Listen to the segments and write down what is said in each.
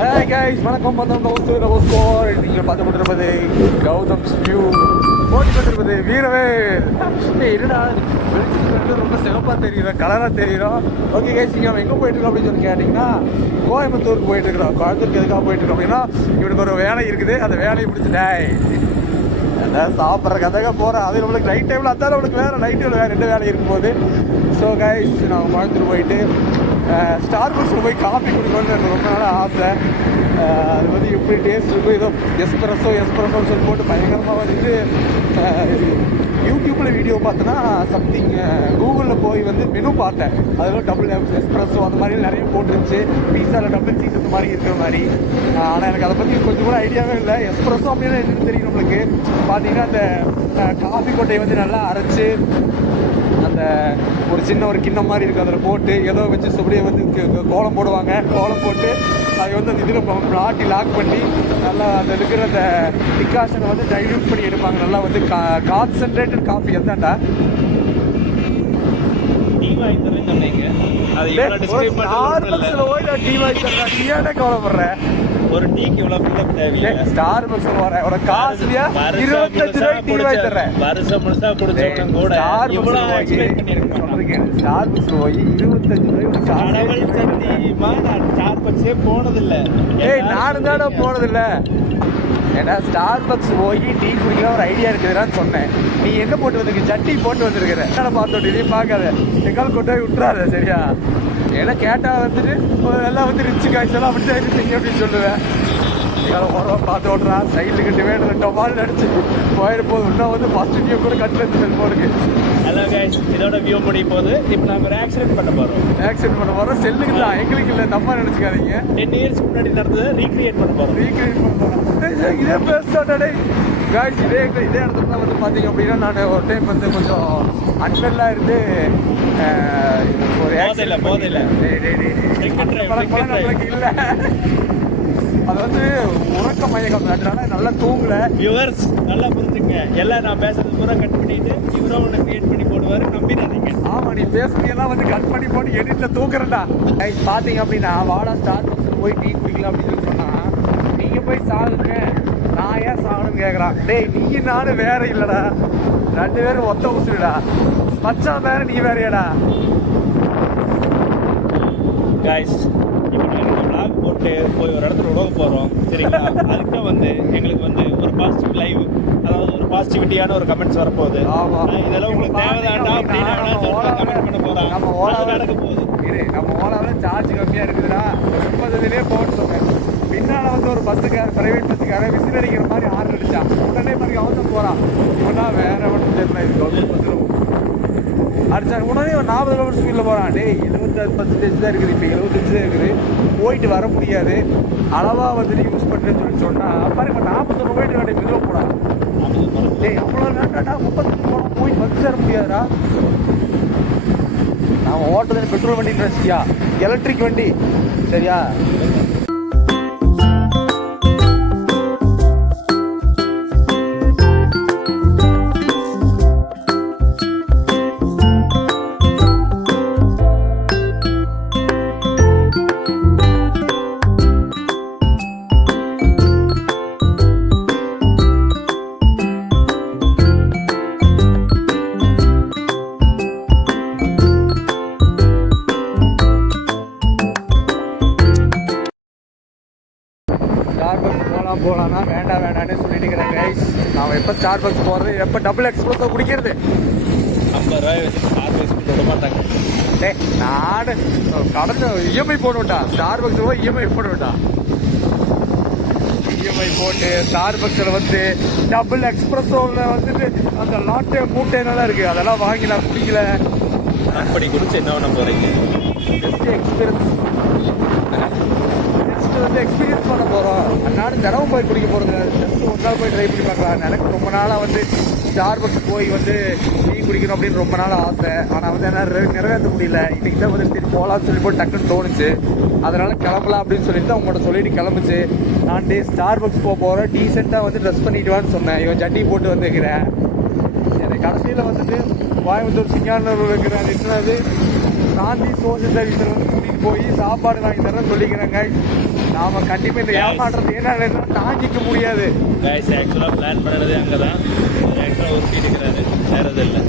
Hey guys, வணக்கம் நமஸ்கார். நீங்கள் பார்த்து கொண்டிருப்பது கௌதம்ஸ் வியூ போட்டி கொண்டிருப்பது வீரவேல். என்னடா வெளிச்சத்துக்கு ரொம்ப சிறப்பாக தெரியுறோம், கலராக தெரியுறோம். ஓகே கைஸ், நீங்கள் நம்ம எங்கே போயிட்டுருக்கோம் அப்படின்னு சொல்லி கேட்டிங்கன்னா கோயம்புத்தூருக்கு போயிட்டுருக்கிறோம். கோயம்புத்தூருக்கு எதுக்காக போயிட்டுருக்கோம் அப்படின்னா இவனுக்கு ஒரு வேலை இருக்குது, அந்த வேலையை முடிச்சுட்டேன் அதான் சாப்பிட்ற கதைக்காக போகிறேன். அது நம்மளுக்கு நைட் டைமில் அதான் நம்மளுக்கு வேறு நைட் டைமில் வேறு ரெண்டு வேலை இருக்கும்போது. ஸோ கைஸ், நான் கோயம்புத்தூர் போயிட்டு ஸ்டார் பக்ஸில் போய் காஃபி குடிக்கணும்னு எனக்கு ரொம்ப நாள் ஆசை. அது வந்து எப்படி டேஸ்ட் இருக்கும், ஏதோ எஸ்ப்ரெஸோன்னு சொல்லி போட்டு பயங்கரமாக வந்துட்டு யூடியூப்பில் வீடியோ பார்த்தோன்னா சம்திங் கூகுளில் போய் வந்து மெனு பார்த்தேன். அதில் டபுள் எஸ்ப்ரெஸோ அந்த மாதிரி நிறைய போட்டுருந்துச்சு. பீஸாவில் டபுள் சீஸ் அந்த மாதிரி இருக்கிற மாதிரி. ஆனால் எனக்கு அதை பற்றி கொஞ்சம் கூட ஐடியாவே இல்லை. எஸ்ப்ரெஸோ அப்படின்னு என்னன்னு தெரியும் நம்மளுக்கு. பார்த்தீங்கன்னா அந்த காஃபி கொட்டையை வந்து நல்லா அரைச்சி அந்த ஒரு சின்ன ஒரு கிண்ணம் மாதிரி இருக்குது, அதில் போட்டு ஏதோ வச்சு சுபடியை வந்து கோலம் போடுவாங்க. கோலம் போட்டு அதை வந்து அந்த இதில் ஆட்டி லாக் பண்ணி நல்லா அந்த இருக்கிற அந்த டிகாஷனை வந்து டைல்யூட் பண்ணி எடுப்பாங்க. நல்லா வந்து கான்சன்ட்ரேட்டட் காஃபி எதாண்டா டீ வாங்கி தரேன்னு சொன்னீங்க. அது இவ்வளோ டிஸ்கிரைப் பண்ணுறது டீ வாங்கி தரேன். நீ ஏன்டா கவலைப்படுறேன்? ஒரு டீக்கு இவ்வளோ பில்டப் தேவையில்லை. ஸ்டார் பக்ஸ் போகிறேன், உனக்கு காசுலியா 25 ரூபாய்க்கு டீ வாங்கி தர்றேன். வருஷம் முழுசா குடிச்சவனும் கூட இவ்வளோ எக்ஸ்பிளைன் பண்ணியிருக்கேன். ஸ்டார் பக்ஸ் போய் 25 ரூபாய்க்கு கடவுள் சத்தியமா நான் ஸ்டார் பக்ஸே போனதில்லை. நானும் தானே போனதில்லை. ஏன்னா ஸ்டார் பக்ஸ் போய் டீ குடிக்கிற ஒரு ஐடியா இருக்குதுன்னு சொன்னேன். நீ என்ன போட்டு வந்திருக்க? சட்டி போட்டு வந்திருக்கிற. என்ன பார்த்தோம், இதையும் பார்க்காத, எங்கால் கொண்டு போய் விட்டுறாத சரியா? ஏன்னா கேட்டால் வந்துட்டு எல்லாம் வந்து ரிச்சு காய்ச்சலாம் அப்படி தான் இருந்துச்சு அப்படின்னு சொல்லுவேன். எங்களால் உடம்பு பார்த்து ஓட்டுறா, சைடில் கட்டு வேணும் 2 மாதம் நடிச்சு போயிருப்போது. இன்னும் வந்து ஃபஸ்ட் வியூ கூட கட்டு வந்து செல்ஃபோனுக்கு. ஹலோ கைஸ், இதோட வியூ முடியும் போது இப்போ நாங்கள் ஒரு ஆக்சிடென்ட் பண்ண போகிறோம். செல்லுக்கு தான், எங்களுக்கு இல்லை, தப்பா நினச்சிக்காதீங்க. 10 இயர்ஸ்க்கு முன்னாடி நடந்ததை ரீக்ரியேட் பண்ண போகிறோம். இதே பேசாடே காய்ஸ். இதே இடத்துல தான் வந்து பார்த்தீங்க அப்படின்னா நான் ஒரு டைம் வந்து கொஞ்சம் அன்வெல்லாக இருந்து ஒரு போதையில் இல்லை, அது வந்து உறக்க மயக்கம். அதனால நல்லா தூங்கல. வியூவர்ஸ் நல்லா புரிஞ்சுங்க. எல்லாம் நான் பேசுறது பூரா கட் பண்ணிட்டு இவரும் ஒன்று கிரியேட் பண்ணி போடுவார், நம்பிடாதீங்க. ஆமா, நீ பேசுறதெல்லாம் வந்து கட் பண்ணி போட்டு எடிட்ல தூக்குறேன்டா. கைஸ் பார்த்தீங்க அப்படின்னா வாடா ஸ்டார் பக்ஸில் போய் டீ குடிக்கலாம் அப்படின்னு சொல்லி சொன்னா நீங்க போய் சாகுங்க, நான் ஏன் சாகணும்னு கேட்குறான். டேய், நீ நானும் வேற இல்லைடா, 2 பேரும் ஒத்த உசுடா. மச்சான் வேற, நீ வேறையாடா. காய்ஸ், இப்போ நாங்கள் vlog போட்டு போய் ஒரு இடத்துல உணவு போகிறோம் சரிங்களா? அதுக்கு வந்து எங்களுக்கு வந்து ஒரு பாசிட்டிவ் லைவ், அதாவது ஒரு பாசிட்டிவிட்டியான ஒரு கமெண்ட்ஸ் வரப்போகுது. இதெல்லாம் உங்களுக்கு தேவைதாண்டா அப்படின்னு கமெண்ட் பண்ண போகிறாங்க. நம்ம ஓலாவில் நடக்க போகுது. நம்ம ஓலாவில் சார்ஜ் கம்மியாக இருக்குதுடா, 30லேயே போட்டு பின்னால் வந்து ஒரு பஸ்ஸுக்கார, பிரைவேட் பஸ்ஸுக்கார விசில் அடிக்கிற மாதிரி ஆர்டர் அடித்தான். உடனே மாதிரி அவன் தான் போகிறான். இவனா வேற ஒன்றும் தெரியல, இது கவர்மெண்ட் பஸ்ஸில் அடிச்சா உடனே ஒரு 40 கிலோமீட்டர் ஸ்பீடில் போகிறான். டே 76% தான் இருக்குது, இப்போ 75 தான் இருக்குது, போயிட்டு வர முடியாது, அளவாக வந்துட்டு யூஸ் பண்ணுறேன்னு சொல்லி சொன்னால் பாரு. இப்போ 41 போயிட்டு வேண்டிய மெதுவாக போகிறான். டேய், அவ்வளோ வேண்டாடா, 35 போனால் போயிட்டு வந்து சேர முடியாதுடா. நான் ஓட்டுறது பெட்ரோல் வண்டின்னு வச்சியா, எலக்ட்ரிக் வண்டி சரியா? ஸ்டார் பக்ஸ் போகலான்னா வேண்டான்னு சொல்லிட்டு இருக்கிறேன் கைஸ். நான் எப்போ ஸ்டார் பக்ஸ் போகிறது, எப்போ டபுள் எக்ஸ்பிரஸோ குடிக்கிறது? 50 ரூபாய் வச்சு ஸ்டார் பக்ஸ் விட மாட்டாங்க. டே, நான் கடந்த இஎம்ஐ போடுவேன்டா, ஸ்டார் பக்ஸ் போய் இஎம்ஐ போடுவேன்டா. இஎம்ஐ போட்டு ஸ்டார் பக்ஸில் வந்து டபுள் எக்ஸ்பிரஸோவில் வந்துட்டு அந்த லாட்டே மூட்டை நல்லா இருக்குது, அதெல்லாம் வாங்கி நான் குடிக்கல. அப்படி குடிச்சு என்ன பண்ண போகிறீங்க? பெஸ்ட் எக்ஸ்பீரியன்ஸ் வந்து எக்ஸ்பீரியன்ஸ் பண்ண போகிறோம். நானும் தினமும் போய் குடிக்க போகிறது, ஜஸ்ட் ஒரு நாள் போய் ட்ரை பண்ணி பார்க்கலாம். எனக்கு ரொம்ப நாளாக வந்து ஸ்டார் பக்ஸ் போய் வந்து டீ குடிக்கணும் அப்படின்னு ரொம்ப நாள் ஆசை. ஆனால் வந்து என்ன நிறைவேற்ற முடியல. இன்றைக்கி தான் வந்து சரி போகலான்னு சொல்லி போட்டு டக்குன்னு தோணுச்சு. அதனால் கிளம்பலாம் அப்படின்னு சொல்லிட்டு அவங்கள்ட்ட சொல்லிட்டு கிளம்புச்சு. நான் ஸ்டார் பக்ஸ் போகிறேன், டீசெண்டாக வந்து ட்ரெஸ் பண்ணிட்டு வான்னு சொன்னேன். இவன் ஜட்டி போட்டு வந்துக்கிறேன். எனக்கு கடைசியில் வந்துட்டு கோயம்புத்தூர் சிங்கானூர் இருக்கிற நிற்கிறது சாந்தி சோஷியல் சர்வீஸில் வந்து கூட்டிகிட்டு போய் சாப்பாடு வாங்கி தரேன்னு சொல்லிக்கிறேங்க. நாம கண்டிப்பா இந்த ஏமாற்றத்தை என்ன தாங்கிக்க முடியாது. கைஸ் ஆக்சுவலாக பிளான் பண்ணுறது அங்கே தான் ஆக்சுவலாக ஒர்க் இருக்கிறாரு, வேற எதுவும் இல்லை.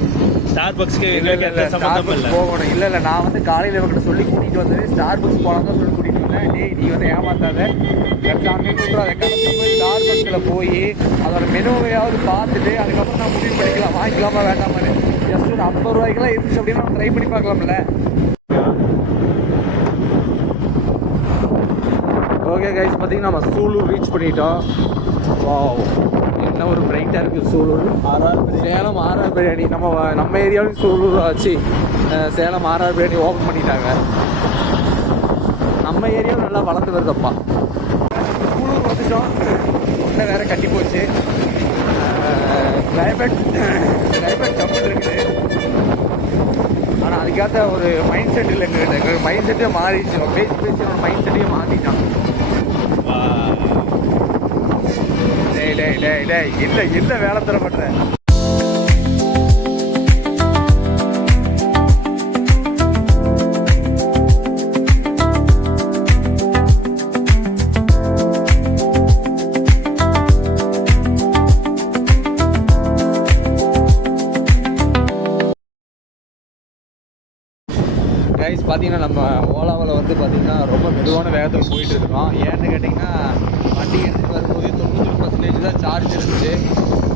ஸ்டார் பக்ஸ்க்கு எங்களுக்கு எந்த சம்மந்தமும் இல்லை. போகணும் இல்லை நான் வந்து காலையில் இவங்கிட்ட சொல்லி கூட்டிகிட்டு வந்தது ஸ்டார் பக்ஸ் போகலாம் தான் சொல்லி கூட்டிகிட்டு வந்தேன். டேய் நீ வந்து ஏமாத்தாத அங்கே விட்டுறாத, கடைசி போய் ஸ்டார் பக்ஸில் போய் அதோட மெனுவையாவது பார்த்துட்டு அதுக்கப்புறம் நான் முடிவு பண்ணிக்கலாம் வாங்கிக்கலாமா வேண்டாமான்னு. ஜஸ்ட் ஒரு 50 ரூபாய்க்கெல்லாம் இருந்துச்சு அப்படின்னா நம்ம ட்ரை பண்ணி பார்க்கலாம்ல. ஓகே கைஸ், பார்த்தீங்கன்னா நம்ம சூலூர் ரீச் பண்ணிட்டோம். வாவ், என்ன ஒரு பிரைட்டாக இருக்குது சூலூர். சேலம் ஆர்ஆர் பிரியாணி நம்ம ஏரியாவிலும் சூலூர் ஆச்சு. சேலம் ஆர்ஆர் பிரியாணி ஓப்பன் பண்ணிட்டாங்க. நம்ம ஏரியாவும் நல்லா வளர்ந்து வருதப்பா. சூலூர் வந்துட்டோம், ஒன்றை வேற கட்டி போச்சு. கிளைமேட் கம்மி இருக்குது. ஆனால் அதுக்காக ஒரு மைண்ட் செட் இல்லை எங்களுக்கு மைண்ட் செட்டே மாறிடுச்சு. பேசி என்னோட மைண்ட் செட்டையே மாற்றிட்டான். இல்லை என்ன வேலை தர மாட்டேன். கைஸ் பார்த்தீங்கன்னா நம்ம ஓலாவில் வந்து பார்த்தீங்கன்னா ரொம்ப மெதுவான வேகத்தில் போயிட்டு இருக்கோம். ஏன்னு கேட்டிங்கன்னா வண்டி எடுத்துகிட்டு வரும்போது 93% தான் சார்ஜ் இருந்துச்சு.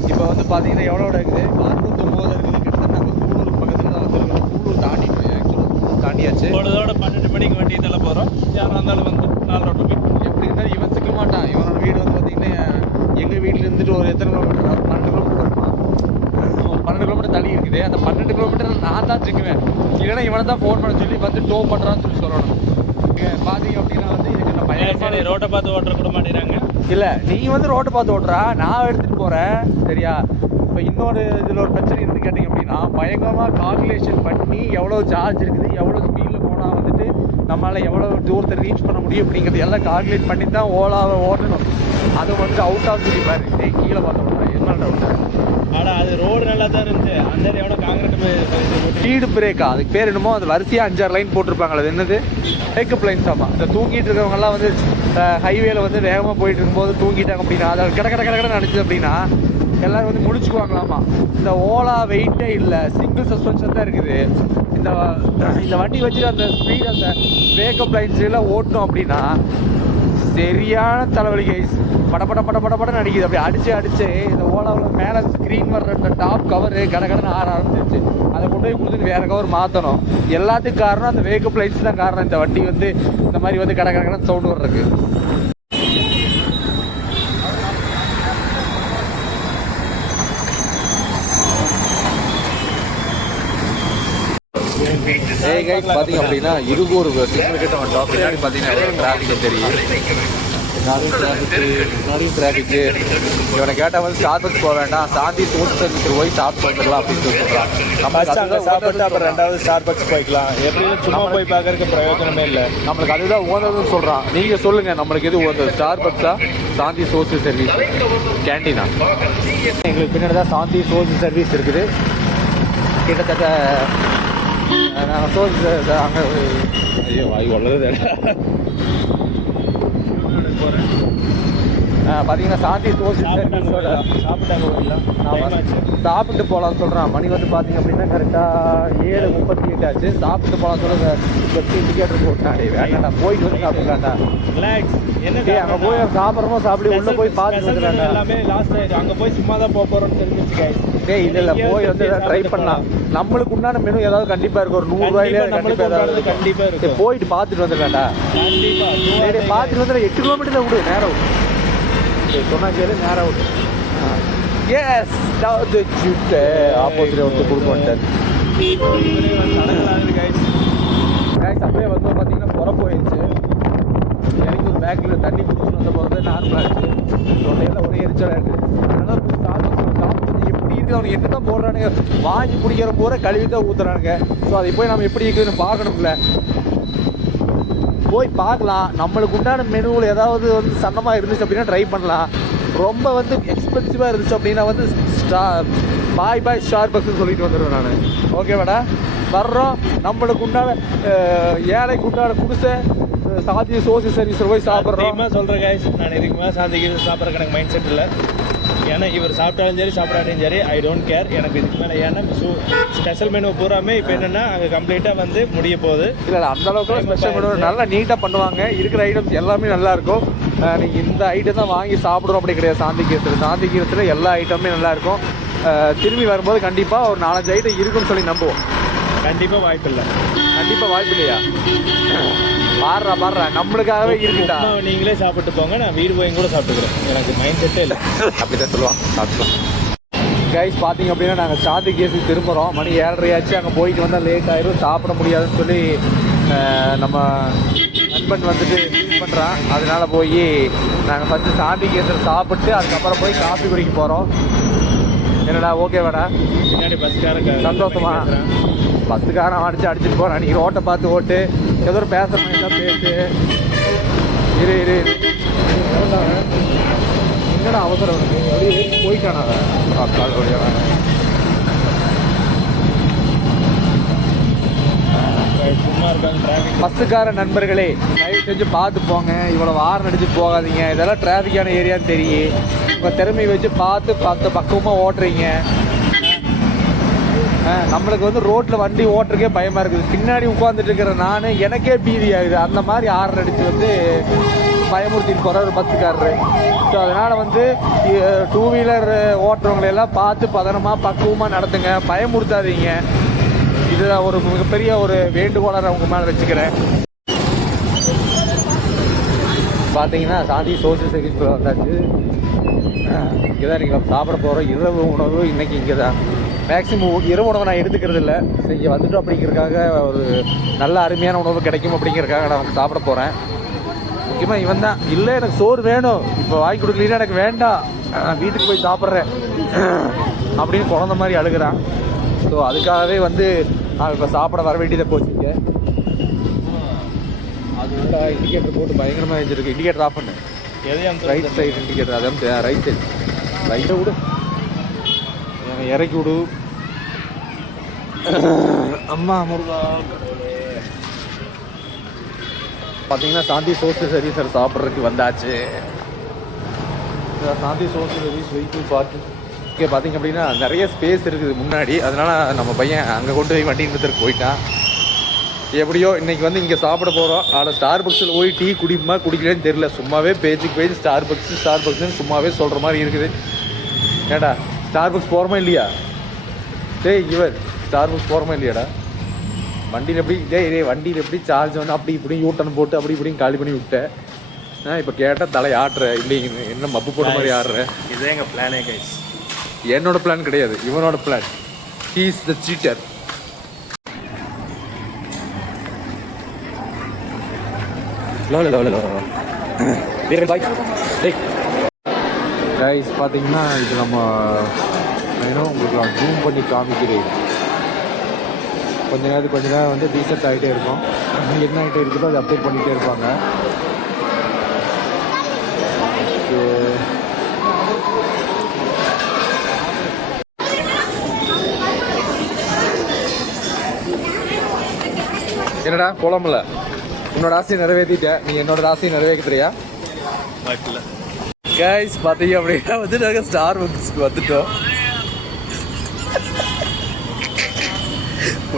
இப்போ வந்து பார்த்தீங்கன்னா எவ்வளோ இருக்குது, 69 இருக்குது. கிட்டத்தட்ட நாங்கள் சூலூர் பக்கத்தில் தான் வந்துருக்கோம். சூலூர் தாண்டிட்டோம், ஆக்சுவலாக சூலூர் தாண்டியாச்சு. பொழுதோட 12 மணிக்கு வண்டி தள்ள போகிறோம். யாராக இருந்தாலும் வந்து 4 ரோட்டு போய் எப்படி இருந்தாலும் இவன் சிக்க மாட்டான். இவனோட வீடு வந்து பார்த்தீங்கன்னா எங்கள் வீட்டில் இருந்துட்டு ஒரு எத்தனை கிலோமீட்டர், 12 கிலோமீட்டர் வருமா, 12 கிலோமீட்டர் தள்ளி இருக்குது. அந்த 12 கிலோமீட்டர் நான் தான் சிக்குவேன். இல்லைன்னா இவனை தான் ஃபோன் பண்ண சொல்லி வந்து டோ பண்ணுறான்னு சொல்லணும். பார்த்தீங்க அப்படின்னா வந்து இதுக்கு நான் பையன் ரோட்டை பார்த்து ஓட்டுற கூட மாட்டேங்கிறாங்க. இல்லை நீ வந்து ரோட்டை பார்த்து ஓட்டுறா, நான் எடுத்துகிட்டு போகிறேன் சரியா. இப்போ இன்னொரு இதில் ஒரு பிரச்சனை இருந்து கேட்டிங்க அப்படின்னா பயங்கரமாக கால்குலேஷன் பண்ணி எவ்வளோ சார்ஜ் இருக்குது, எவ்வளோ ஸ்பீடில் போனால் வந்துட்டு நம்மளால் எவ்வளோ தூரத்தை ரீச் பண்ண முடியும் அப்படிங்கிறது எல்லாம் கால்குலேட் பண்ணி தான் ஓலாவை ஓட்டணும். அது வந்து அவுட் ஆஃப் சிட்டி பாரு, கீழே பார்த்தோம்னா என்ன டவுட்டு. ஆனால் அது ரோடு நல்லா தான் இருந்துச்சு. அந்த எவ்வளோ காங்கிரீட் ஸ்பீடு பிரேக்கா, அதுக்கு பேர் என்னமோ அது வரிசையாக 5-6 லைன் போட்டிருப்பாங்களே, அது என்னது பிரேக்கப் லைன்ஸ். ஆமாம், இந்த தூங்கிட்டு இருக்கவங்கலாம் வந்து ஹைவேல வந்து வேகமாக போயிட்டு இருக்கும்போது தூங்கிட்டாங்க அப்படின்னா அதை கடை நினச்சிது அப்படின்னா எல்லோரும் வந்து முடிச்சுக்குவாங்களாமா. இந்த ஓலா வெயிட்டே இல்லை, சிங்கிள் சஸ்பென்ஷன் தான் இருக்குது. இந்த வண்டி வச்சுட்டு அந்த ஸ்பீட் அந்த பிரேக்கப் லைன்ஸ் எல்லாம் ஓட்டணும் அப்படின்னா சரியான தலைவலி கைஸ். படப்பட அடிக்குது. அப்படி அடிச்சு இந்த ஓலாவில் மேலே ஸ்க்ரீன் வர்ற இந்த டாப் கவரு கடன்னு ஆற ஆரம்பிச்சிருச்சு. அதை கொண்டு போய் கொடுத்துட்டு வேறு கவர் மாற்றணும். எல்லாத்துக்கும் காரணம் அந்த வேக்கப் லைட்ஸ் தான் காரணம். இந்த வண்டி வந்து இந்த மாதிரி வந்து கடன்னு சவுண்டு வர்றதுக்கு. பார்த்தீங்க அப்படின்னா இருகூர் சிக்னல் கிட்ட வந்துட்டோம். பின்னாடி பார்த்தீங்கன்னா டிராஃபிக் தெரியும். முன்னாடியும் டிராஃபிக்கு. இவனை கேட்டால் வந்து ஸ்டார் பக்ஸ் போக வேண்டாம், சாந்தி சோர்ஸ் சர்வீஸ் போய் சாப்பிட்டு வந்துடலாம் அப்படின்னு சொல்லி சொல்கிறான். நம்ம அங்கே சாப்பிட்டு அப்புறம் 2வது ஸ்டார் பக்ஸ் போய்க்கலாம். எப்படியும் சும்மா போய் பார்க்கறதுக்கு பிரயோஜனமே இல்லை. நம்மளுக்கு அதுதான் ஓனர்னு சொல்கிறான். நீங்கள் சொல்லுங்கள், நம்மளுக்கு எது ஓனர், ஸ்டார் பக்ஸா சாந்தி சோர்ஸ் சர்வீஸ் கேண்டீனா? எங்களுக்கு பின்னாடி தான் சாந்தி சோர்ஸ் சர்வீஸ் இருக்குது. கிட்டத்தட்ட நாங்கள் சோர்ஸ் அங்கே ஐயோ வாய் வளருது. பார்த்தீங்கன்னா சாந்தி சோர்ஸ் சர்வீஸோட சாப்பிட்டு போகலான்னு சொல்கிறான். மணி வந்து பார்த்தீங்க அப்படின்னா கரெக்டாக 7:38 ஆச்சு. சாப்பிட்டு போகலான்னு சொல்ல எப்படி இண்டிகேட்டர் போட்டாடே வேண்டாண்டா, போயிட்டு வந்து சாப்பிடலாண்டா. என்ன அங்கே போய் சாப்பிட்றமோ சாப்பிட்டு உள்ளே போய் பார்த்துட்டு வந்துடலாண்டா. எல்லாமே லாஸ்ட் ஆயிடுச்சு. அங்கே போய் சும்மா தான் போக போகிறோம்னு தெரிஞ்சிச்சு. டேய் இல்லை போய் வந்து ட்ரை பண்ணலாம். நம்மளுக்கு உண்டான மெனு ஏதாவது கண்டிப்பாக இருக்கும். ஒரு 100 ரூபாயிலே கண்டிப்பாக ஏதாவது கண்டிப்பாக இருக்கும். போயிட்டு பார்த்துட்டு வந்துடலாண்டா. கண்டிப்பாக பார்த்துட்டு வந்து 8 கிலோமீட்டர் விடு, நேரம் சொன்னா கேளு, நேரம் விடு. எஸ் ஆப்போசிட் வந்து கொடுக்க அப்படியே வந்து பார்த்தீங்கன்னா புற போயிடுச்சு. எனக்கு ஒரு பேக்கில் தண்ணி குடிச்சுட்டு வந்த போது நார்மலாக இருக்குது. தொண்டையெல்லாம் ஒரே எரிச்சலாக இருக்குது. அதனால் எப்படி இருக்குது, அவனுக்கு என்ன தான் போடுறானுங்க, வாங்கி குடிக்கிற போகிற கழுவி தான் ஊற்றுறானுங்க. ஸோ அதை போய் நம்ம எப்படி இருக்குதுன்னு பார்க்கணும்ல, போய் பார்க்கலாம். நம்மளுக்கு உண்டான மெனுவில் ஏதாவது வந்து சன்னமாக இருந்துச்சு அப்படின்னா ட்ரை பண்ணலாம். ரொம்ப வந்து எக்ஸ்பென்சிவாக இருந்துச்சு அப்படின்னா வந்து பாய் பாய் ஸ்டார்பக்ஸ்னு சொல்லிட்டு வந்துடுவேன் நான். ஓகேவாடா, வர்றோம். நம்மளுக்கு உண்டான ஏழைக்கு உண்டான குடிசை சாந்தி சோசி சர்வீஸில் போய் சாப்பிட்றோம். சொல்கிறேன் கைஸ், நான் இதுக்கு மேலே சாந்திக்கு சாப்பிட்றதுக்கு எனக்கு மைண்ட் செட் இல்லை. ஏன்னா இவர் சாப்பிட்டாலும் சரி சாப்பிடாட்டியும் சரி ஐ டோன்ட் கேர். எனக்கு இதுக்கு மேலே ஏன்னா ஸ்பெஷல் மெனு பூராமே இப்போ என்னென்னா அங்கே கம்ப்ளீட்டாக வந்து முடிய போகுது. இல்லை அந்த அளவுக்கு ஸ்பெஷல் மெனு நல்லா நீட்டாக பண்ணுவாங்க. இருக்கிற ஐட்டம்ஸ் எல்லாமே நல்லாயிருக்கும். நீங்கள் இந்த ஐட்டம் தான் வாங்கி சாப்பிட்றோம் அப்படி கிடையாது. சாந்தி கேஸில் எல்லா ஐட்டமுமே நல்லாயிருக்கும். திரும்பி வரும்போது கண்டிப்பாக ஒரு 4-5 ஐட்டம் இருக்குன்னு சொல்லி நம்புவோம். கண்டிப்பாக வாய்ப்பு இல்லை. கண்டிப்பாக வாய்ப்பு இல்லையா? பாடுறா நம்மளுக்காகவே இருக்குட்டா. நீங்களே சாப்பிட்டு போங்க, நான் வீடு போய் கூட சாப்பிட்டுக்கிறேன். எனக்கு மைண்ட் செட்டே இல்லை. அப்படி தான் சொல்லுவான். சாப்பிட்டுலாம் கைஸ். பார்த்தீங்க அப்படின்னா நாங்கள் சாந்தி கேஸுக்கு திரும்புகிறோம். மணி 7:30 ஆச்சு. அங்கே போயிட்டு வந்தால் லேட் ஆயிரும், சாப்பிட முடியாதுன்னு சொல்லி நம்ம நண்பன் வந்துட்டு ஃபீல் பண்ணுறான். அதனால போய் நாங்கள் ஃபஸ்ட்டு சாந்தி கேஸில் சாப்பிட்டு அதுக்கப்புறம் போய் காஃபி குடிக்க போகிறோம். என்னடா ஓகேவாடா? பின்னாடி பஸ்காரங்க சந்தோஷமா? பஸ்ஸுக்காரன் அடிச்சுட்டு போகிறான். நீ ரோட்டை பார்த்து ஓட்டு, ஏதோ ஒரு பேசுகிற மாதிரி தான் பேசு. இரு என்னடா அவசரம் போயிட்டானா கால் வழியாக? சும்மா இருக்காங்க டிராஃபிக். பஸ்ஸுக்கார நண்பர்களே, தயவு செஞ்சு பார்த்து போங்க. இவ்வளோ வாரம் அடிச்சுட்டு போகாதீங்க. இதெல்லாம் டிராஃபிக்கான ஏரியான்னு தெரியும். உங்கள் திறமையை வச்சு பார்த்து பக்குவமாக ஓட்டுறீங்க. நம்மளுக்கு வந்து ரோட்டில் வண்டி ஓட்டுறக்கே பயமாக இருக்குது. பின்னாடி உட்காந்துட்டு இருக்கிற நான் எனக்கே பீதி ஆகுது. அந்த மாதிரி ஆர்டர் அடித்து வந்து பயமுறுத்திட்டு போகிற ஒரு பஸ்ஸுக்காரரு. ஸோ அதனால் வந்து 2 வீலர் ஓட்டுறவங்களெல்லாம் பார்த்து பதனமாக பக்குவமாக நடத்துங்க, பயமுறுத்தாதீங்க. இதுதான் ஒரு மிகப்பெரிய ஒரு வேண்டுகோளாக அவங்க மேலே வச்சுக்கிறேன். பார்த்தீங்கன்னா சாந்தி சோசியல் சர்வீஸ் வந்தாச்சு. இங்கே தான் நீங்கள் சாப்பிட போகிறோம். இரவு உணவு இன்றைக்கி இங்கே தான். மேக்ஸிமம் இரவு உணவை நான் எடுத்துக்கிறது இல்லை. இங்கே வந்துட்டோம் அப்படிங்கிறதுக்காக ஒரு நல்ல அருமையான உணவு கிடைக்கும் அப்படிங்கிறதுக்காக நான் சாப்பிட போகிறேன். முக்கியமாக இவன் தான், இல்லை எனக்கு சோறு வேணும், இப்போ வாங்கி கொடுக்கலன்னா எனக்கு வேண்டாம், நான் வீட்டுக்கு போய் சாப்பிட்றேன் அப்படின்னு குழந்த மாதிரி அழுகிறான். ஸோ அதுக்காகவே வந்து நான் இப்போ சாப்பிட வர வேண்டியதை போச்சுங்க. அதனால இண்டிகேட்டர் போட்டு பயங்கரமாக இருந்துருக்கு. இண்டிகேட்டர் ஆஃப் பண்ணு. எதையும் ரைட் சைடு இண்டிகேட்டர், அதான் ரைட் சைடு ரைட்டை விடு, இறக்கி விடு. அம்மா முருகா. பார்த்தீங்கன்னா சாந்தி சோசியல் சர்வீஸர் சாப்பிட்றதுக்கு வந்தாச்சு. சாந்தி சோசியல் சர்வீஸ் வெஹிக்கிள் பார்த்து ஓகே. பார்த்தீங்க அப்படின்னா நிறைய ஸ்பேஸ் இருக்குது முன்னாடி. அதனால நம்ம பையன் அங்கே கொண்டு போய் வண்டி நிறுத்தருக்கு போயிட்டான். எப்படியோ இன்றைக்கி வந்து இங்கே சாப்பிட போகிறோம். ஆனால் ஸ்டார் பக்ஸில் போய் டீ குடிக்குமா குடிக்கலன்னு தெரியல. சும்மாவே பேச்சுக்கு பேச்சு ஸ்டார் பக்ஸ்ன்னு சும்மாவே சொல்கிற மாதிரி இருக்குது. ஏடா ஸ்டார் பக்ஸ் போகிறோமா இல்லையா? டேய் இவர் ஸ்டார் பக்ஸ் போகிறோமா இல்லையாடா? வண்டியில் எப்படி வண்டியில் எப்படி சார்ஜ் வந்து அப்படி இப்படி யூட்டன் போட்டு அப்படி இப்படின்னு காலி பண்ணி விட்டேன். இப்போ கேட்டால் தலை ஆடுற இல்லைங்க, என்ன மப்பு போட்ட மாதிரி ஆடுற. இதுதான் எங்கள் பிளானே கைஸ். என்னோட பிளான் கிடையாது, இவனோட plan. He is the seater. Guys பார்த்தீங்கன்னா இது நம்ம வேணும் உங்களுக்கு நான் ஜூம் பண்ணி காமிக்கிறேன். கொஞ்ச நேரம் வந்து ரீசெட் ஆகிட்டே இருக்கும். என்ன ஆகிட்டே இருக்குதோ அதை அப்டேட் பண்ணிகிட்டே இருப்பாங்க. என்னடா போலாமல? உன்னோட ஆசையை நிறைவேற்றிட்ட, நீ என்னோட ஆசையை நிறைவேற்றுறியா? கைஸ் பார்த்தீங்க அப்படின்னா வந்து நாங்கள் ஸ்டார் பக்ஸ்க்கு வந்துட்டோம்.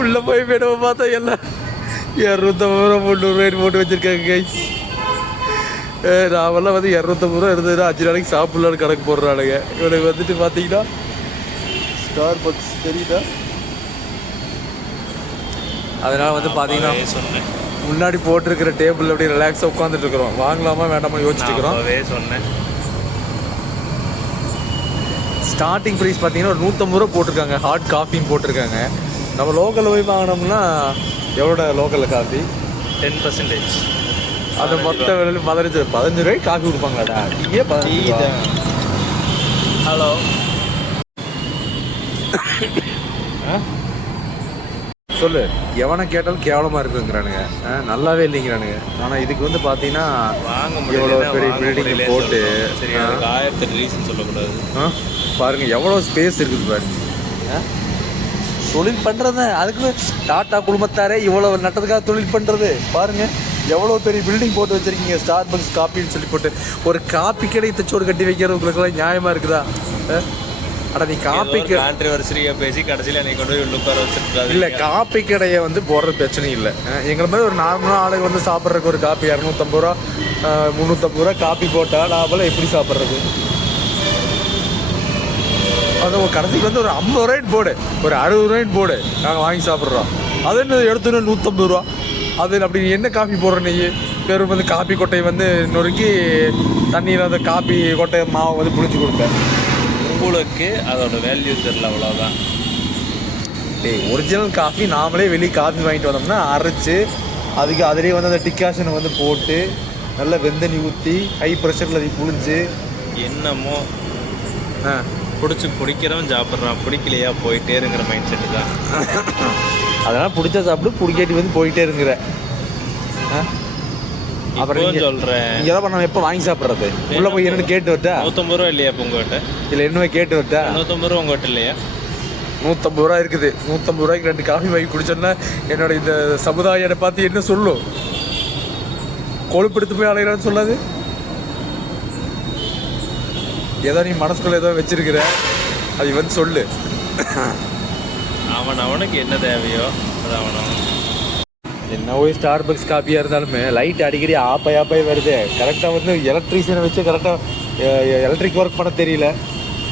உள்ள போய் மேடம் பார்த்தா எல்லாம் 250 ரூபா 300 ரூபாய்னு போட்டு வச்சிருக்காங்க கைஸ். நாமெல்லாம் வந்து 250 ரூபா இருந்ததுன்னா 5 நாளைக்கு சாப்பிட்லான்னு கணக்கு போடுறானுங்க. இவனுக்கு வந்துட்டு பார்த்தீங்கன்னா ஸ்டார் பக்ஸ் தெரியுதா? அதனால வந்து பார்த்தீங்கன்னா முன்னாடி போட்டிருக்கிற டேபிள் அப்படியே ரிலாக்ஸாக உட்காந்துட்டு இருக்கிறோம். வாங்கலாமா வேண்டாமா யோசிச்சுட்டு இருக்கிறோம். சொன்னேன் ஸ்டார்டிங் ப்ரைஸ் பார்த்தீங்கன்னா ஒரு 150 ரூபா போட்டிருக்காங்க. ஹாட் காஃபின்னு போட்டிருக்காங்க. நம்ம லோக்கலில் போய் வாங்கினோம்னா எவ்வளோ லோக்கலில் காஃபி 10%. அது மொத்த விலையில் 15 ரூபாய்க்கு காஃபி கொடுப்பாங்களாடா? இங்கே 15. ஹலோ சொல்லு. எவனை கேட்டாலும் கேவலமாக இருக்குங்கிறானுங்க, நல்லாவே இல்லைங்கிறானுங்க. ஆனால் இதுக்கு வந்து பார்த்தீங்கன்னா எவ்வளோ பெரிய பில்டிங் போட்டு 1008 ரீசன் சொல்லக்கூடாது. பாருங்கள் எவ்வளோ ஸ்பேஸ் இருக்குது பாருங்க. தொழில் பண்ணுறது அதுக்கு டாட்டா குழுமத்தாரே இவ்வளோ நட்டதுக்காக தொழில் பண்ணுறது பாருங்கள். எவ்வளோ பெரிய பில்டிங் போட்டு வச்சுருக்கீங்க, ஸ்டார்பக்ஸ் காப்பின்னு சொல்லி போட்டு. ஒரு காப்பி கடை தச்சோடு கட்டி வைக்கிறது உங்களுக்குலாம் நியாயமாக இருக்குதா? ஆனால் நீ காப்பி கான்ட்ரவர்சரியாக பேசி கடைசியில் நீ கொண்டு போய் உட்கார வச்சுருக்காது. இல்லை, காப்பி கடையை வந்து போடுறது பிரச்சனை இல்லை. எங்களை மாதிரி ஒரு நார்மலாக ஆளுங்க வந்து சாப்பிட்றதுக்கு ஒரு காப்பி 250 ரூபா 350 ரூபா காப்பி போட்டால் நாமெல்லாம் எப்படி சாப்பிட்றது? அது ஒரு கடைசிக்கு வந்து ஒரு 50 ரூபாய்ன்னு போடு, ஒரு 60 ரூபாய்ன்னு போடு, நாங்கள் வாங்கி சாப்பிட்றோம். அது என்ன எடுத்துன்னு 150 ரூபா. அது அப்படி நீ என்ன காஃபி போடுற நீ? வெறும் வந்து காப்பி கொட்டையை வந்து நொறுக்கி தண்ணியில் அந்த காப்பி கொட்டை மாவை வந்து புளிச்சு கொடுப்பேன். உங்களுக்கு அதோட வேல்யூ தெரியல, அவ்வளோதான். ஒரிஜினல் காஃபி நாமளே வெளியே காஃபி வாங்கிட்டு வந்தோம்னா அரைச்சி அதுக்கு அதிலே வந்து அந்த டிகாஷனை வந்து போட்டு நல்லா வெந்தண்ணி ஊற்றி ஹை ப்ரெஷரில் அதை புளிஞ்சு என்னமோ பிடிச்சி குடிக்கிறவன் சாப்பிட்றான், பிடிக்கலையா போயிட்டே இருக்கிற மைண்ட் செட்டு தான். அதெல்லாம் பிடிச்சா சாப்பிட்டு பிடிக்காட்டி வந்து போயிட்டே இருக்கிற. அப்புறம் சொல்கிறேன், இங்கே நம்ம எப்போ வாங்கி சாப்பிட்றது? உள்ளே போய் என்னென்னு கேட்டு வரட்டா? 150 ரூபா இல்லையா இப்போ உங்கள்கிட்ட? இல்லை என்னமே கேட்டு வரட்டா? 150 ரூபா உங்கள்கிட்ட இல்லையா? 150 ரூபா இருக்குது. 150 ரூபாய்க்கு 2 காஃபி வாங்கி குடிச்சோன்னா என்னோட இந்த சமுதாயத்தை பார்த்து என்ன சொல்லும்? கொழுப்படுத்து போய் அலைகிறான்னு சொல்லாது? ஏதோ நீ மனசுக்குள்ள ஏதோ வச்சிருக்கிற, அது வந்து சொல்லு. அவனுக்கு என்ன தேவையோ அது அவனும். என்ன ஒரு ஸ்டார்பக்ஸ் காப்பியாக இருந்தாலுமே லைட் அடிக்கடி ஆப்பாய் வருது. கரெக்டாக வந்து எலக்ட்ரீஷியனை வச்சு கரெக்டாக எலக்ட்ரிக் ஒர்க் பண்ண தெரியல.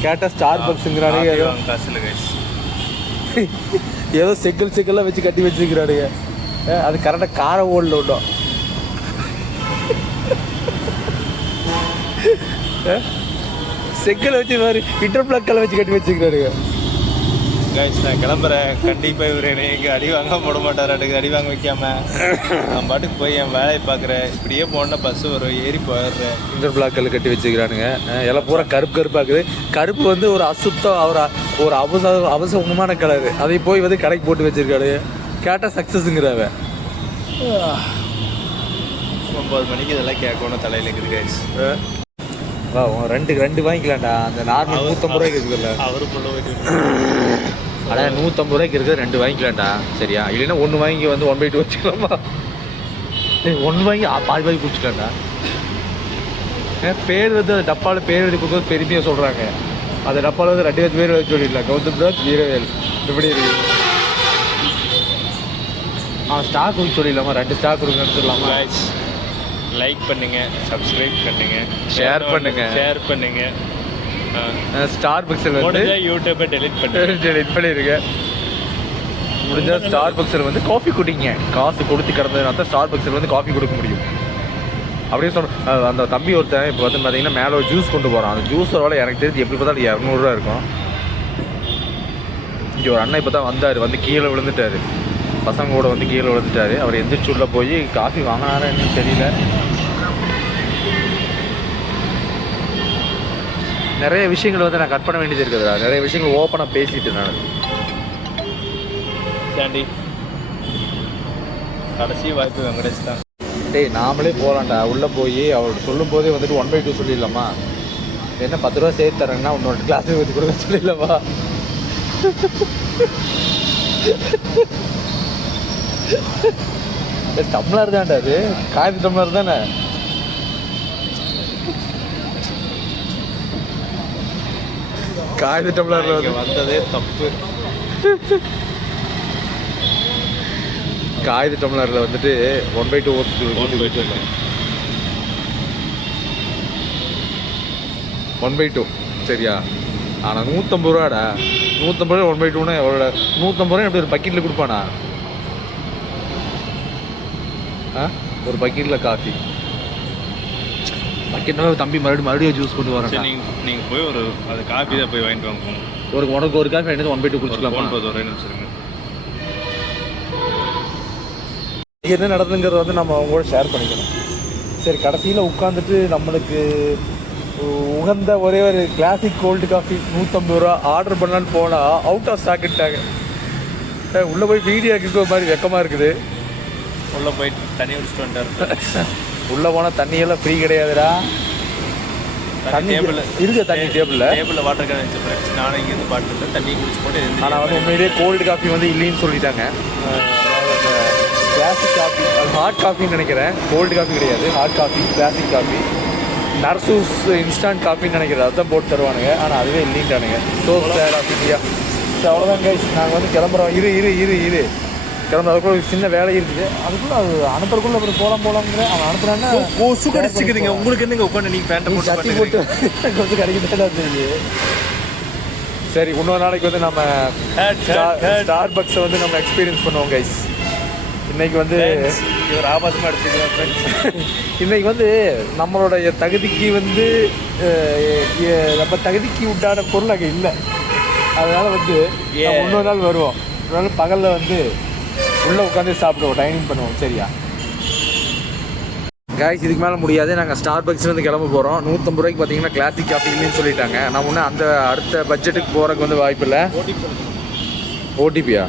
கேட்டால் ஸ்டார்பக்ஸுங்கிறானுங்க. ஏதோ செக்கல்லாம் வச்சு கட்டி வச்சுருக்கிறானுங்க. அது கரெக்டாக காரை ஓடல விட்டோம். செக்கலை வச்சு மாதிரி இன்டர்பிளாக்கெல்லாம் வச்சு கட்டி வச்சுக்கிறாருங்க. கைஸ் நான் கிளம்புறேன். கண்டிப்பாக இவர் எங்கே அடி வாங்க போட மாட்டார், அடுக்கு அடி வாங்க வைக்காம நான் பாட்டுக்கு போய் என் வேலையை பார்க்குறேன். இப்படியே போனால் பஸ்ஸு வரும், ஏறி போயிடுறேன். இன்டர்பிளாக்கல் கட்டி வச்சுக்கிறானுங்க. எல்லாம் பூரா கருப்பாக்குது. கருப்பு வந்து ஒரு அசுத்தம், ஒரு அவசரமான கலரு. அதை போய் வந்து கடைக்கு போட்டு வச்சிருக்காரு. கேட்டால் சக்ஸஸுங்கிறாவ. 9 மணிக்கு இதெல்லாம் கேட்கணும் தலையில் இருக்குது கைஸ். ரெண்டு வாங்கிக்கலாம்டா. அந்த நார்மல் 150 ரூபாய்க்கு இருக்குல்ல, அவரு போல ஆனால் 150 ரூபாய்க்கு இருக்குது. 2 வாங்கிக்கலாம்டா, சரியா? இல்லைன்னா 1 வாங்கி வந்து 1/2 வச்சுக்கலாமா? 1 வாங்கி பாதி வாங்கி குடிச்சிக்கலாம்டா. பேர் வந்து அந்த டப்பாவில் பேர் எழுதி கொடுக்குறது பெருமையாக சொல்கிறாங்க. அந்த டப்பாவில் வந்து 2 பேர் வச்சு சொல்லிடலாம். கௌதம் ராஜ், வீரவேல், எப்படி இருக்கு? ஸ்டாக் கொடுக்க சொல்லிடலாமா? 2 ஸ்டாக் கொடுங்கன்னு சொல்லலாமா? லைக் பண்ணுங்க, சப்ஸ்கிரைப் பண்ணுங்க, ஷேர் பண்ணுங்க. ஸ்டார்பக்ஸில் வந்து யூடியூப்பை டெலிட் பண்ணிடுங்க. முடிஞ்சால் ஸ்டார்பக்ஸில் வந்து காஃபி குடிங்க. காசு கொடுத்து கிடந்ததுனா தான் ஸ்டார்பக்ஸில் வந்து காஃபி கொடுக்க முடியும். அப்படியே சொல்ல அந்த தம்பி ஒருத்தன் இப்போ வந்து பார்த்தீங்கன்னா மேலே ஒரு ஜூஸ் கொண்டு போகிறான். அந்த ஜூஸோட வேலை எனக்கு தெரிஞ்சு எப்படி பார்த்தாலும் 200 ரூபா இருக்கும். இங்கே ஒரு அண்ணன் இப்போ தான் வந்தார், வந்து கீழே விழுந்துட்டார். பசங்க கூட வந்து கீழே விழுந்துட்டார். அவர் எந்திரிச்சு உள்ள போய் காஃபி வாங்கினாரா என்னன்னு தெரியல. நிறைய விஷயங்கள் வந்து நான் கட் பண்ண வேண்டியது இருக்குதுடா. நிறைய விஷயங்கள் ஓப்பனாக பேசிட்டு நான். கடைசி வாய்ப்பு வெங்கடேஷ் தான். நாமளே போகலாம்டா. உள்ளே போய் அவர் சொல்லும் போதே வந்துட்டு 1/2 சொல்லிடலாமா? என்ன 10 ரூபா சேர்த்து தரேன்னா இன்னொரு கிளாஸுக்கு வச்சு கொடுக்க சொல்லிடலாமா? டம்ளர் தான்டா, அது காய்ச்சி டம்ளர் தானே. காய்ச்சி டம்ளர்ல வந்ததே தப்பு. காய்ச்சி டம்ளர்ல வந்துட்டு 1/2 ஊற்றி 1/2 சரியா? ஆனால் 150 ரூபாடா. 150 ரூபா 1/2னா எவ்வளோடா? 150 ரூபா எப்படி ஒரு பக்கெட்டில் கொடுப்பானா? ஒரு பக்கெட்டில் காஃபி பக்கெட்னா தம்பி மறுபடியும் ஜூஸ் கொண்டு வரேன். நீங்கள் போய் அது காஃபி தான் போய் வாங்கிட்டு வாங்க. உனக்கு ஒரு காஃபி வாங்கிட்டு 1/2 குடிச்சிக்கலாம். ஒரே நிமிஷம் என்ன நடந்துங்கிறத வந்து நம்ம அவங்க கூட ஷேர் பண்ணிக்கணும். சரி, கடைசியில் உட்காந்துட்டு நம்மளுக்கு உகந்த ஒரே ஒரு கிளாசிக் கோல்டு காஃபி 150 ரூபா ஆர்டர் பண்ணலான்னு போனால் அவுட் ஆஃப் ஸ்டாக்குட்டாங்க. உள்ளே போய் வீடியோ கேட்க மாதிரி வெக்கமாக இருக்குது. உள்ளே போயிட்டு தண்ணி குடிச்சிட்டு வந்துட்டார். உள்ளே போனால் தண்ணியெல்லாம் ஃப்ரீ கிடையாதுடா. தண்ணி டேபிள் இருக்கு, தண்ணி டேபிளில் வாட்டர் கேன் வச்சு ஃப்ரெண்ட்ஸ். நானும் இங்கேருந்து பாட்டில் தண்ணி குடிச்சு போட்டு ஆனால் வந்து உண்மையிலேயே கோல்டு காஃபி வந்து இல்லைன்னு சொல்லிட்டாங்க. கிளாசிக் காஃபி, அது ஹாட் காஃபின்னு நினைக்கிறேன். கோல்டு காஃபி கிடையாது, hot coffee, classic coffee. Narasus instant காஃபின்னு நினைக்கிறேன், அதுதான் போட்டு தருவானுங்க. ஆனால் அதுவே இல்லைன்ட்டானுங்க. So of India. ஸோ அவ்வளோதான் கைஸ், நாங்கள் வந்து கிளம்புறோம். இரு கிளம்புற அதுக்குள்ள ஒரு சின்ன வேலை இருக்குது. அதுக்குள்ளே அது அனுப்புறதுக்குள்ள அப்புறம் போகலாங்கிற அவன் அனுப்புறான்னா கொசு கடிச்சிக்குதுங்க. உங்களுக்கு என்னங்க உட்காந்து நீங்கள் பேண்ட்டை சட்டி போட்டு கொஞ்சம் கிடைக்கிட்டே தான் தெரியுது. சரி, இன்னொரு நாளைக்கு வந்து நம்ம ஸ்டார் பக்ஸை வந்து நம்ம எக்ஸ்பீரியன்ஸ் பண்ணுவோம் கைஸ். இன்னைக்கு வந்து ஒரு ஆபாசமாக எடுத்துக்கலாம் ஃப்ரெண்ட்ஸ். இன்னைக்கு வந்து நம்மளுடைய தகுதிக்கு வந்து நம்ம தகுதிக்கு உண்டான பொருள் அங்கே இல்லை. அதனால வந்து இன்னொரு நாள் வருவோம். ஒரு நாள் பகலில் வந்து உள்ளே உட்காந்து சாப்பிடுவோம், டைனிங் பண்ணுவோம். சரியா காய்ஸ், இதுக்கு மேலே முடியாது. நாங்கள் ஸ்டார் பக்ஸ்லேருந்து கிளம்ப போகிறோம். 150 ரூபாய்க்கு பார்த்தீங்கன்னா கிளாசிக் காஃபி இல்லைன்னு சொல்லிட்டாங்க. நான் ஒன்றும் அந்த அடுத்த பட்ஜெட்டுக்கு போகிறதுக்கு வந்து வாய்ப்பு இல்லை. ஓடிபியா